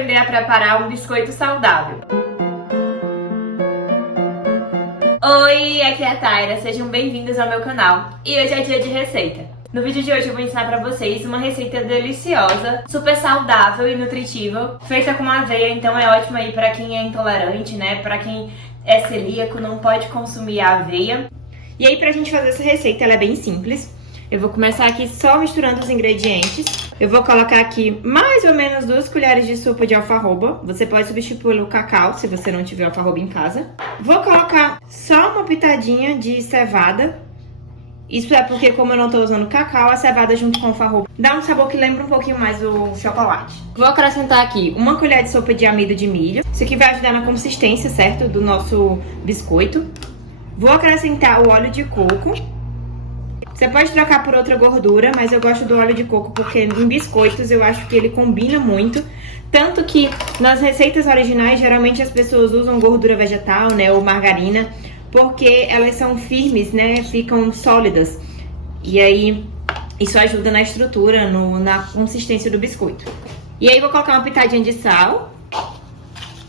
aprender a preparar um biscoito saudável. Oi, aqui é a Taira, sejam bem-vindos ao meu canal e hoje é dia de receita. No vídeo de hoje eu vou ensinar pra vocês uma receita deliciosa, super saudável e nutritiva, feita com aveia, então é ótimo aí pra quem é intolerante, né, pra quem é celíaco, não pode consumir a aveia. E aí pra gente fazer essa receita, ela é bem simples. Eu vou começar aqui só misturando os ingredientes. Eu vou colocar aqui mais ou menos 2 colheres de sopa de alfarroba. Você pode substituir pelo cacau, se você não tiver alfarroba em casa. Vou colocar só uma pitadinha de cevada. Isso é porque, como eu não tô usando cacau, a cevada junto com o alfarroba dá um sabor que lembra um pouquinho mais o chocolate. Vou acrescentar aqui 1 colher de sopa de amido de milho. Isso aqui vai ajudar na consistência, certo? Do nosso biscoito. Vou acrescentar o óleo de coco. Você pode trocar por outra gordura, mas eu gosto do óleo de coco porque em biscoitos eu acho que ele combina muito. Tanto que nas receitas originais, geralmente as pessoas usam gordura vegetal, né, ou margarina, porque elas são firmes, né, ficam sólidas. E aí isso ajuda na estrutura, na consistência do biscoito. E aí vou colocar uma pitadinha de sal.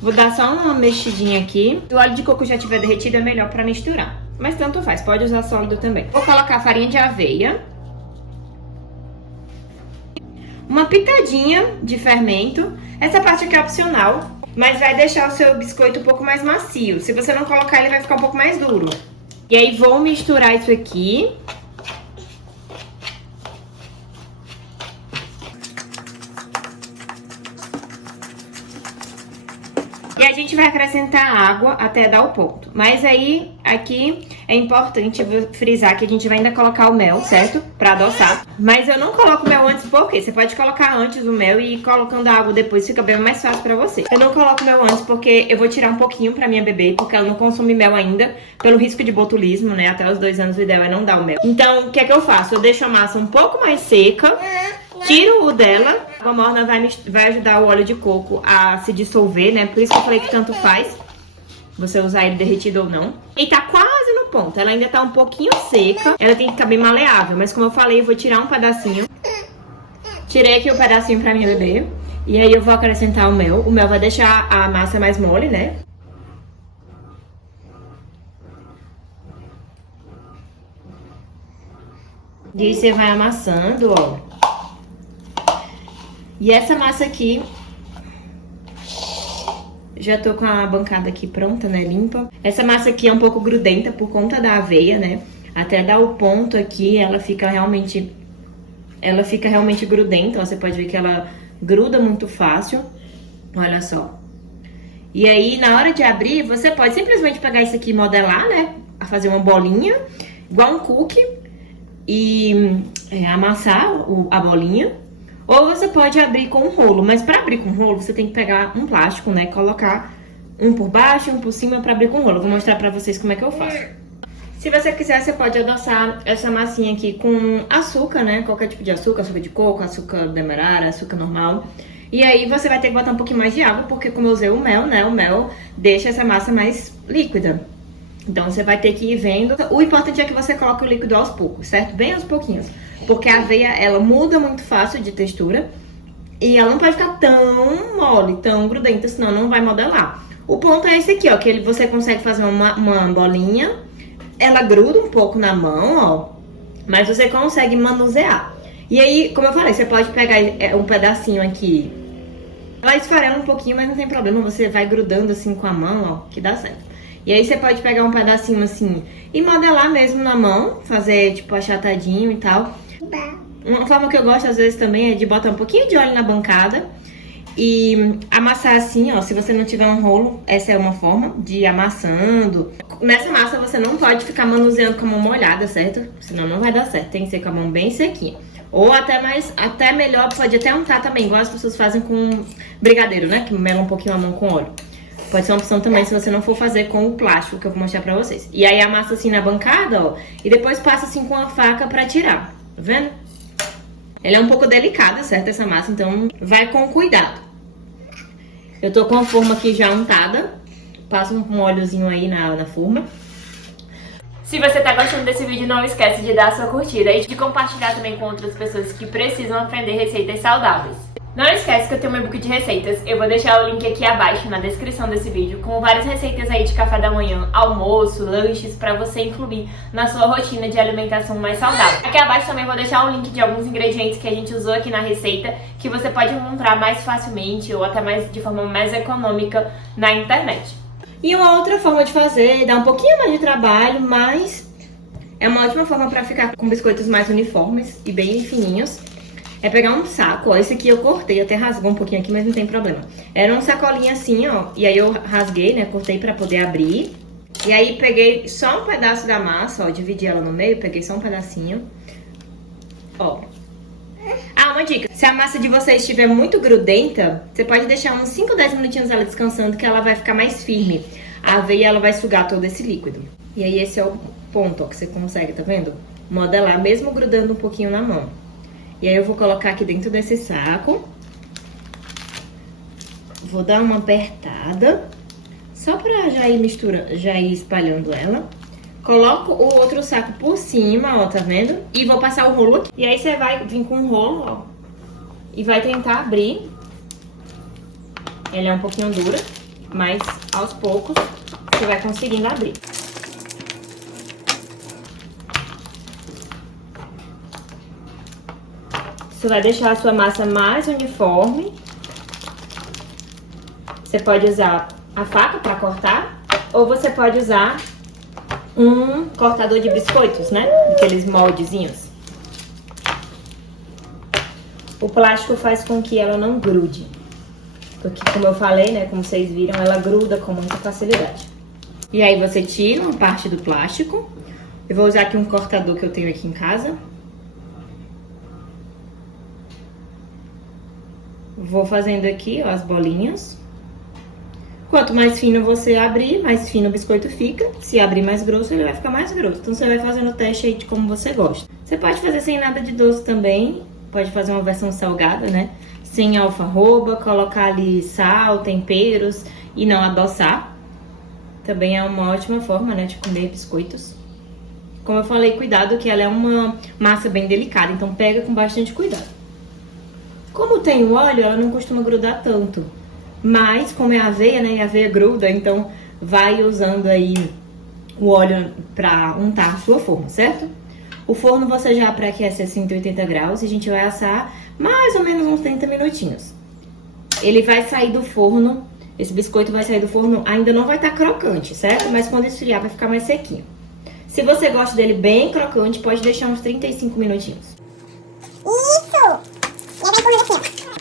Vou dar só uma mexidinha aqui. Se o óleo de coco já estiver derretido, é melhor pra misturar. Mas tanto faz, pode usar sólido também. Vou colocar farinha de aveia. Uma pitadinha de fermento. Essa parte aqui é opcional, mas vai deixar o seu biscoito um pouco mais macio. Se você não colocar, ele vai ficar um pouco mais duro. E aí vou misturar isso aqui. E a gente vai acrescentar água até dar o ponto. Mas aí, aqui é importante frisar que a gente vai ainda colocar o mel, certo? Pra adoçar. Mas eu não coloco o mel antes porque você pode colocar antes o mel e ir colocando a água depois, fica bem mais fácil pra você. Eu não coloco mel antes porque eu vou tirar um pouquinho pra minha bebê, porque ela não consome mel ainda, pelo risco de botulismo, né? Até os 2 anos o ideal é não dar o mel. Então, o que é que eu faço? Eu deixo a massa um pouco mais seca. Tiro o dela, a água morna vai ajudar o óleo de coco a se dissolver, né? Por isso que eu falei que tanto faz você usar ele derretido ou não. E tá quase no ponto, ela ainda tá um pouquinho seca, ela tem que ficar bem maleável. Mas como eu falei, eu vou tirar um pedacinho. Tirei aqui um pedacinho pra minha bebê. E aí eu vou acrescentar o mel. O mel vai deixar a massa mais mole, né? E aí você vai amassando, ó. E essa massa aqui, já tô com a bancada aqui pronta, né, limpa. Essa massa aqui é um pouco grudenta por conta da aveia, né? Até dar o ponto aqui, ela fica realmente grudenta, ó. Você pode ver que ela gruda muito fácil, olha só. E aí, na hora de abrir, você pode simplesmente pegar isso aqui e modelar, né? A fazer uma bolinha, igual um cookie, e amassar a bolinha. Ou você pode abrir com um rolo, mas para abrir com rolo você tem que pegar um plástico, né, colocar um por baixo e um por cima para abrir com rolo. Vou mostrar para vocês como é que eu faço. Se você quiser, você pode adoçar essa massinha aqui com açúcar, né, qualquer tipo de açúcar, açúcar de coco, açúcar demerara, açúcar normal. E aí você vai ter que botar um pouquinho mais de água, porque como eu usei o mel, né, o mel deixa essa massa mais líquida. Então você vai ter que ir vendo. O importante é que você coloque o líquido aos poucos, certo? Bem aos pouquinhos. Porque a aveia, ela muda muito fácil de textura. E ela não pode ficar tão mole, tão grudenta, senão não vai modelar. O ponto é esse aqui, ó. Que você consegue fazer uma bolinha. Ela gruda um pouco na mão, ó. Mas você consegue manusear. E aí, como eu falei, você pode pegar um pedacinho aqui. Ela esfarela um pouquinho, mas não tem problema. Você vai grudando assim com a mão, ó, que dá certo. E aí você pode pegar um pedacinho assim e modelar mesmo na mão, fazer tipo achatadinho e tal. Uma forma que eu gosto às vezes também é de botar um pouquinho de óleo na bancada e amassar assim, ó. Se você não tiver um rolo, essa é uma forma de ir amassando. Nessa massa você não pode ficar manuseando com a mão molhada, certo? Senão não vai dar certo, tem que ser com a mão bem sequinha. Ou até melhor, pode até untar também, igual as pessoas fazem com brigadeiro, né? Que melam um pouquinho a mão com óleo. Pode ser uma opção também se você não for fazer com o plástico que eu vou mostrar pra vocês. E aí amassa assim na bancada, ó. E depois passa assim com a faca pra tirar. Tá vendo? Ela é um pouco delicada, certo? Essa massa, então vai com cuidado. Eu tô com a forma aqui já untada. Passa um óleozinho aí na forma. Se você tá gostando desse vídeo, não esquece de dar a sua curtida e de compartilhar também com outras pessoas que precisam aprender receitas saudáveis. Não esquece que eu tenho um e-book de receitas, eu vou deixar o link aqui abaixo na descrição desse vídeo, com várias receitas aí de café da manhã, almoço, lanches, pra você incluir na sua rotina de alimentação mais saudável. Aqui abaixo também vou deixar o link de alguns ingredientes que a gente usou aqui na receita, que você pode encontrar mais facilmente ou até mais de forma mais econômica na internet. E uma outra forma de fazer, dá um pouquinho mais de trabalho, mas é uma ótima forma pra ficar com biscoitos mais uniformes e bem fininhos. É pegar um saco, ó, esse aqui eu cortei, até rasgou um pouquinho aqui, mas não tem problema. Era um sacolinho assim, ó, e aí eu rasguei, né, cortei pra poder abrir. E aí peguei só um pedaço da massa, ó, dividi ela no meio, peguei só um pedacinho. Ó. Ah, uma dica, se a massa de vocês estiver muito grudenta, você pode deixar uns 5 ou 10 minutinhos ela descansando, que ela vai ficar mais firme. A aveia, ela vai sugar todo esse líquido. E aí esse é o ponto, ó, que você consegue, tá vendo? Modelar, mesmo grudando um pouquinho na mão. E aí eu vou colocar aqui dentro desse saco. Vou dar uma apertada, só pra já ir espalhando ela. Coloco o outro saco por cima, ó, tá vendo? E vou passar o rolo aqui. E aí você vai vir com o rolo, ó, e vai tentar abrir. Ela é um pouquinho dura, mas aos poucos você vai conseguindo abrir. Você vai deixar a sua massa mais uniforme. Você pode usar a faca para cortar, ou você pode usar um cortador de biscoitos, né? Aqueles moldezinhos. O plástico faz com que ela não grude. Porque, como eu falei, né? Como vocês viram, ela gruda com muita facilidade. E aí você tira uma parte do plástico. Eu vou usar aqui um cortador que eu tenho aqui em casa. Vou fazendo aqui, ó, as bolinhas. Quanto mais fino você abrir, mais fino o biscoito fica. Se abrir mais grosso, ele vai ficar mais grosso. Então, você vai fazendo o teste aí de como você gosta. Você pode fazer sem nada de doce também. Pode fazer uma versão salgada, né? Sem alfarroba, colocar ali sal, temperos e não adoçar. Também é uma ótima forma, né, de comer biscoitos. Como eu falei, cuidado que ela é uma massa bem delicada. Então, pega com bastante cuidado. Como tem o óleo, ela não costuma grudar tanto. Mas, como é aveia, né? E a aveia gruda, então vai usando aí o óleo pra untar a sua forma, certo? O forno você já pré-aquece a 180 graus e a gente vai assar mais ou menos uns 30 minutinhos. Ele vai sair do forno, esse biscoito vai sair do forno, ainda não vai estar crocante, certo? Mas quando esfriar vai ficar mais sequinho. Se você gosta dele bem crocante, pode deixar uns 35 minutinhos. Isso! E aí vai correndo aqui, ó.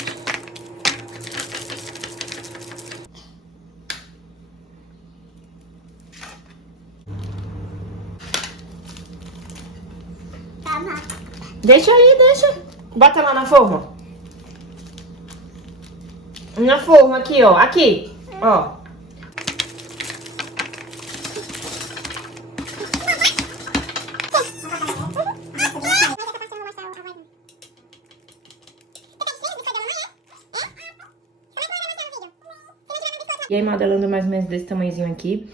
Deixa aí, deixa. Bota lá na forma. Na forma aqui, ó. Aqui, ó. E aí, modelando mais ou menos desse tamanhozinho aqui,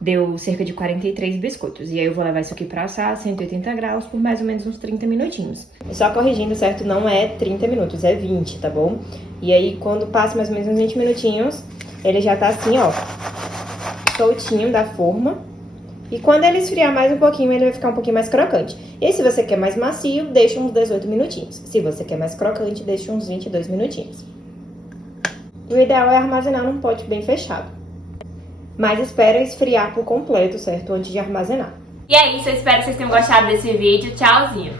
deu cerca de 43 biscoitos. E aí eu vou levar isso aqui pra assar a 180 graus por mais ou menos uns 30 minutinhos. E só corrigindo, certo? Não é 30 minutos, é 20, tá bom? E aí, quando passa mais ou menos uns 20 minutinhos, ele já tá assim, ó, soltinho da forma. E quando ele esfriar mais um pouquinho, ele vai ficar um pouquinho mais crocante. E se você quer mais macio, deixa uns 18 minutinhos. Se você quer mais crocante, deixa uns 22 minutinhos. O ideal é armazenar num pote bem fechado. Mas espera esfriar por completo, certo? Antes de armazenar. E é isso, eu espero que vocês tenham gostado desse vídeo. Tchauzinho!